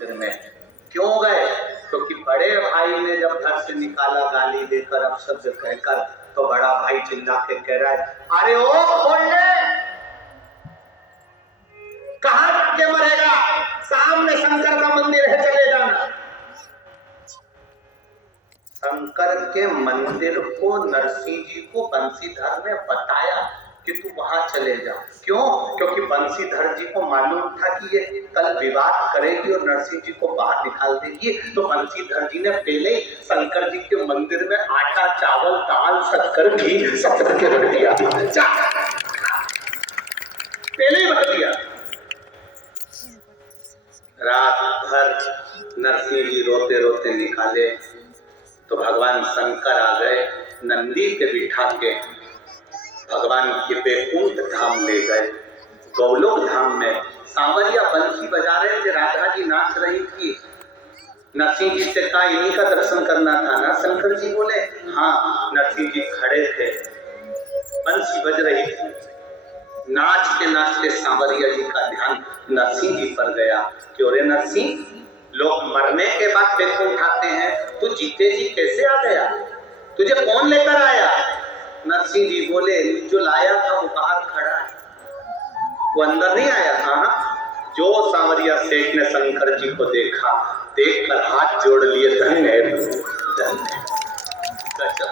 मंदिर में क्यों गए? क्योंकि बड़े भाई ने जब घर से निकाला गाली देकर अपशब्द कहकर, तो बड़ा भाई चिल्ला के कह रहा है, अरे ओ खोल ले, कहां के मरेगा, सामने शंकर का मंदिर है, चले जाना। शंकर के मंदिर को नरसिंह जी को बंशीधर ने बताया कि तू वहां चले जा। क्यों? क्योंकि बंशीधर जी को मालूम था कि ये कल विवाद करेगी और नरसिंह जी को बाहर निकाल देगी, तो बंशीधर जी ने पहले ही शंकर जी के मंदिर में आटा चावल दाल शक्कर घी सब करके रख दिया, पहले ही रख दिया। रात भर नरसिंह जी रोते रोते निकाले तो भगवान शंकर आ गए, नंदी के बिठा के भगवान के बैकुंठ धाम ले गए। गौलोक धाम में सांवरिया बंसी बजा रहे थे, राधा जी नाच रही थी। नरसिंह जी से कहा इन्हीं का दर्शन करना था ना? शंकर जी बोले हाँ। नरसिंह जी खड़े थे, बंसी बज रही थी। नाचते नाचते सांवरिया जी का ध्यान नरसिंह जी पर गया कि अरे नरसिंह, लोग मरने के बाद बैकुंठ आते हैं, तू जीते जी कैसे आ गया? तुझे कौन लेकर आया? नरसिंह जी बोले जो लाया था वो बाहर खड़ा है, वो अंदर नहीं आया था। जो सांवरिया सेठ ने शंकर जी को देखा, देखकर हाथ जोड़ लिए, धन्य है धन्य। गजब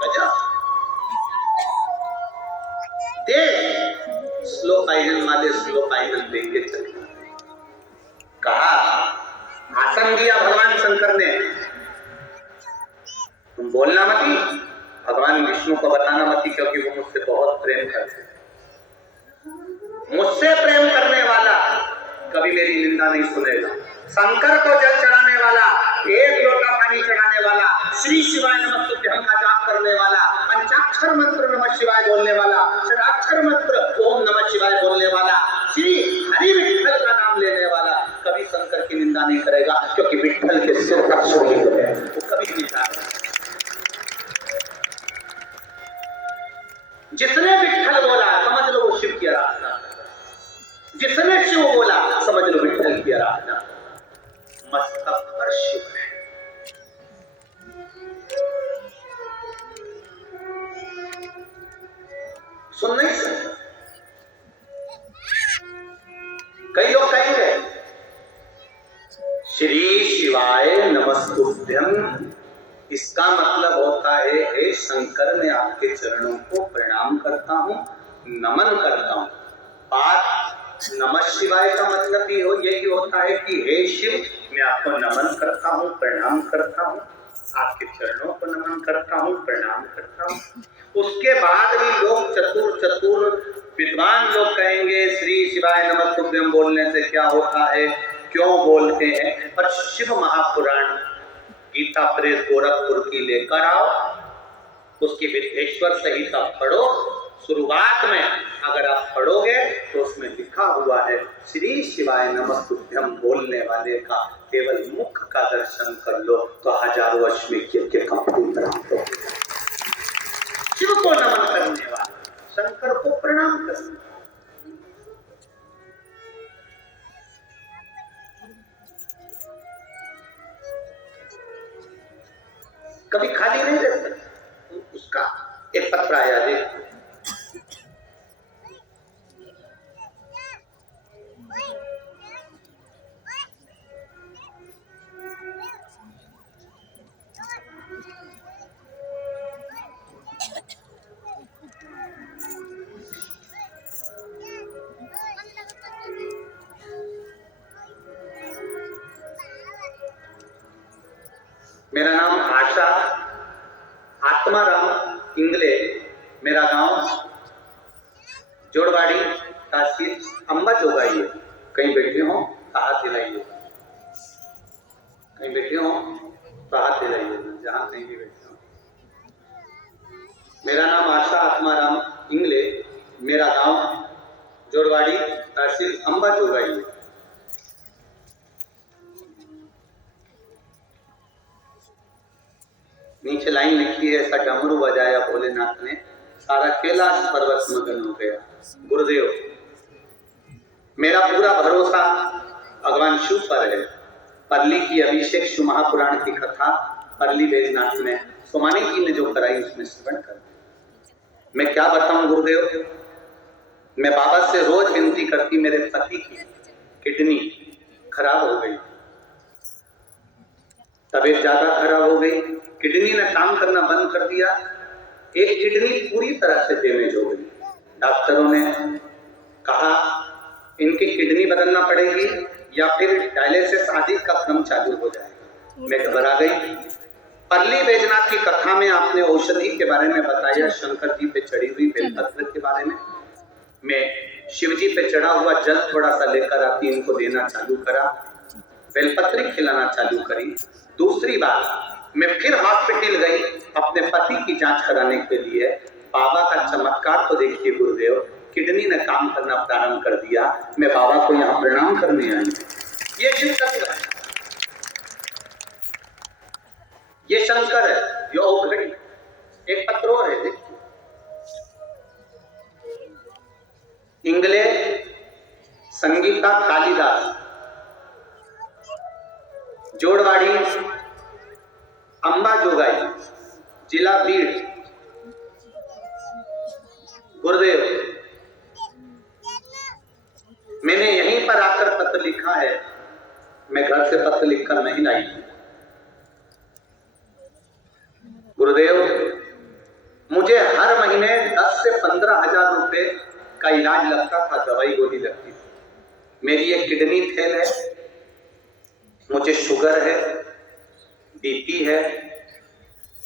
गजब। देख स्लो पाइजन वाले स्लो पाइजन लेके चले, कहा आसन दिया भगवान शंकर ने, तुम बोलना मती, भगवान विष्णु को बताना मती, क्योंकि वो मुझसे बहुत प्रेम करते। मुझसे प्रेम करने वाला कभी मेरी निंदा नहीं सुनेगा। शंकर को जल चढ़ाने वाला, एक लोटा पानी चढ़ाने वाला, श्री शिवाय नमस्तुभ्यं का जाप करने वाला, पंचाक्षर मंत्र नमः शिवाय बोलने वाला, षडाक्षर मंत्र ओम नमः शिवाय बोलने वाला, श्री हरि विठ्ठल का नाम लेने वाला कभी शंकर की निंदा नहीं करेगा, क्योंकि विठ्ठल के सिर पर सुलिंग है, वो कभी नहीं जाएगा। जिसने विठ्ठल बोला समझ लो वो शिव की आराधना, जिसने शिव बोला समझ लो विठ्ठल की आराधना। मस्तक पर शिव है। सुन नहीं सकते। कई लोग कहेंगे श्री शिवाय नमस्तुभ्यं, इसका मतलब होता है हे शंकर मैं आपके चरणों को प्रणाम करता हूं, नमन करता हूं। बात नमः शिवाय का मतलब भी यही होता है कि हे शिव मैं आपको नमन करता हूं, प्रणाम करता हूं, आपके चरणों को नमन करता हूं, प्रणाम करता हूं। उसके बाद भी लोग चतुर विद्वान लोग कहेंगे श्री शिवाय नमस्तुभ्यं बोलने से क्या होता है, क्यों बोलते हैं। पर शिव महापुराण गीता प्रेस गोरखपुर की लेकर आओ, उसकी विद्येश्वर संहिता पढ़ो। शुरुआत में अगर आप पढ़ोगे तो उसमें लिखा हुआ है श्री शिवाय नमस्तुभ्यं बोलने वाले का केवल मुख का दर्शन कर लो तो हजारों अश्वमेध यज्ञ का फल प्राप्त हो। शिव को नमन करने वाला, शंकर को प्रणाम करने, कभी खाली नहीं रहता। उसका एक पत्र आया देखो, मेरा नाम आशा आत्माराम इंगले, मेरा गांव जोड़वाड़ी तहसील अंबा जोगाई है। कहीं बैठे हो तो हाथ हिलाइए, कहीं बैठे हो तो हाथ हिलाइए, जहां कहीं भी बैठे हो। मेरा नाम आशा आत्माराम इंगले, मेरा गांव जोड़वाड़ी तहसील अंबा जोगाई है। नीचे लाइन लिखी है, ऐसा डमरू बजाया भोलेनाथ ने सारा कैलाश पर्वत मगन हो गया। गुरुदेव मेरा पूरा भरोसा भगवान शिव पर है। परली की अभिषेक शिव महापुराण की कथा परली बैजनाथ में सोमानी जी ने जो कराई उसमें श्रवण कर। मैं क्या बताऊं गुरुदेव, मैं बाबा से रोज विनती करती, मेरे पति की किडनी खराब हो गई, तबीयत ज्यादा खराब हो गई, किडनी ने काम करना बंद कर दिया, एक किडनी पूरी तरह से डैमेज हो गई। डॉक्टरों ने कहा इनकी किडनी बदलना पड़ेगी या फिर डायलिसिस आदि का क्रम चालू हो जाएगा। मैं घबरा गई। परली बैजनाथ की कथा में आपने औषधि के बारे में बताया, शंकर जी पे चढ़ी हुई बेलपत्र के बारे में। मैं शिव जी पे चढ़ा हुआ जल थोड़ा सा लेकर आती, इनको देना चालू करा, बेलपत्री खिलाना चालू करी। दूसरी बार मैं फिर हॉस्पिटल गई अपने पति की जांच कराने के लिए। बाबा का चमत्कार तो देखिए गुरुदेव, किडनी ने काम करना प्रारंभ कर दिया। मैं बाबा को यहाँ प्रणाम करने आई। ये शिव तत्व है, ये शंकर है, ये औघड़ी। एक पत्र और है देखिए, इंगले संगीता कालिदास, जोड़वाड़ी अंबा जोगाई, जिला बीड़। गुरुदेव मैंने यहीं पर आकर पत्र लिखा है, मैं घर से पत्र लिखकर नहीं लाई। गुरुदेव मुझे हर महीने 10 से 15,000 रुपए का इलाज लगता था, दवाई गोली लगती थी। मेरी एक किडनी फेल है, मुझे शुगर है, बीपी है।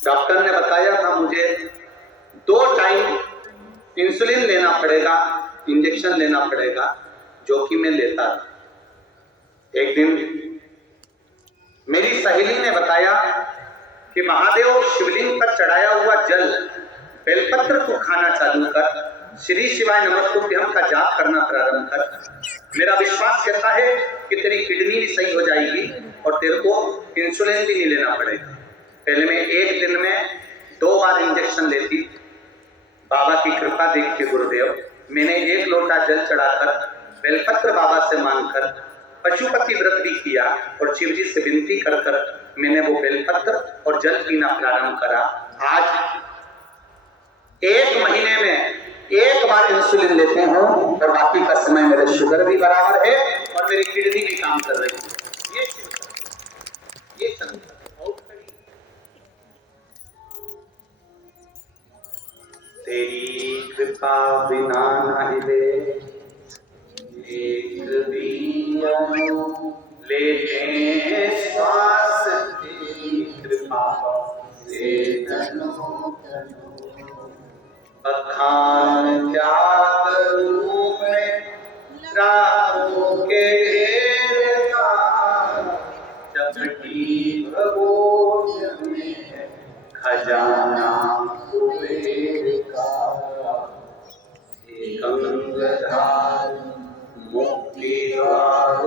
डॉक्टर ने बताया था मुझे 2 टाइम इंसुलिन लेना पड़ेगा, इंजेक्शन लेना पड़ेगा, जो कि मैं लेता था। एक दिन मेरी सहेली ने बताया कि महादेव शिवलिंग पर चढ़ाया हुआ जल बेलपत्र को खाना चालू कर, श्री शिवाय नमस्तुभ्यम का जाप करना प्रारंभ कर। मेरा विश्वास कहता है कि तेरी किडनी भी सही हो जाएगी और तेरे को इंसुलिन भी नहीं लेना पड़ेगा। पहले मैं एक दिन में 2 बार इंजेक्शन लेती। बाबा की कृपा देख के गुरुदेव मैंने 1 लोटा जल चढ़ाकर बेलपत्र बाबा से मांगकर पशुपति व्रत भी किया और शिव जी से विनती कर कर मैंने वो बेलपत्र और जल पीना प्रारंभ करा। आज 1 महीने में 1 बार इंसुलिन लेते हो और बाकी का समय मेरे शुगर भी बराबर है और मेरी किडनी भी काम कर रही है। ये शंकर तेरी कृपा बिना नहीं ले, एक भी लेते हैं श्वास, तेरी कृपा से तनो बखान क्या करूं मैं राहों के घेर का, चपटी भगोन में खजाना कुबेर का, गंगाधार मुक्ति द्वार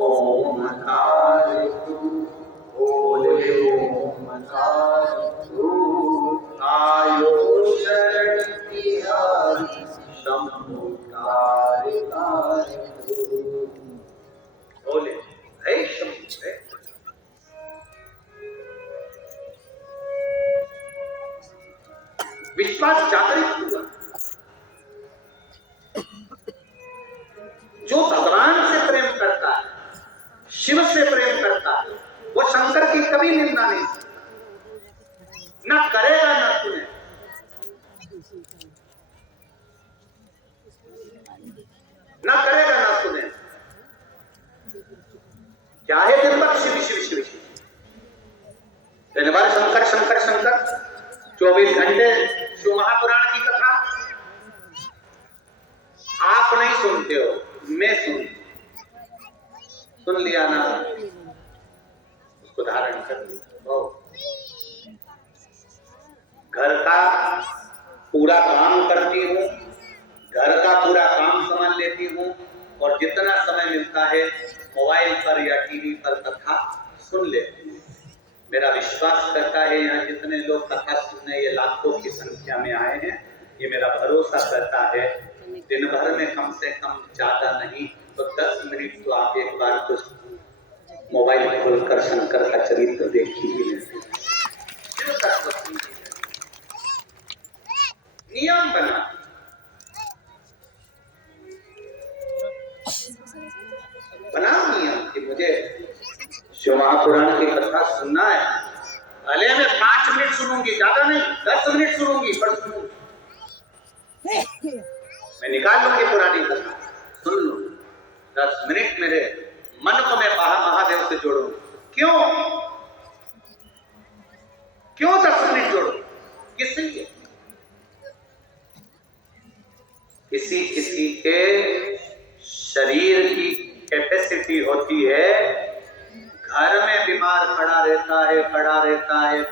ओमकार तू, बोले ओमकार तू, आयो शरण तिहारी शंभुकार तू, बोले हे शंभु। विश्वास जागृत हुआ। जो भगवान से प्रेम करता है, शिव से प्रेम करता है, वो शंकर की कभी निंदा नहीं, ना करेगा ना सुने। ना करेगा ना सुने, क्या है दिन भर शिव शिव शिव शिव, दिन भर शंकर शंकर शंकर, 24 घंटे शिव महापुराण की कथा। आप नहीं सुनते हो, मैं सुन लिया ना, उसको धारण कर लिया। घर का पूरा काम करती हूँ, घर का पूरा काम संभाल लेती हूँ और जितना समय मिलता है मोबाइल पर या टीवी पर कथा सुन लेती हूँ। मेरा विश्वास करता है यहाँ जितने लोग कथा सुनने ये लाखों की संख्या में आए हैं, ये मेरा भरोसा करता है दिन भर में कम से कम ज्यादा नहीं तो 10 मिनट तो आप एक बार तो मोबाइल खोलकर शंकर का चरित्र देखिए ही नहीं। नियम बना, नियम कि मुझे शिव महापुराण की कथा सुनना है, भले मैं 5 मिनट सुनूंगी, ज्यादा नहीं 10 मिनट सुनूंगी, पर सुनूंगी, मैं निकाल लूंगी पुरानी कथा, सुन लूं। 10 मिनट मेरे मन को मैं महादेव से जोड़ूं। क्यों 10 मिनट जोड़ूं? किससे? किसी के शरीर की कैपेसिटी होती है, घर में बीमार पड़ा रहता है,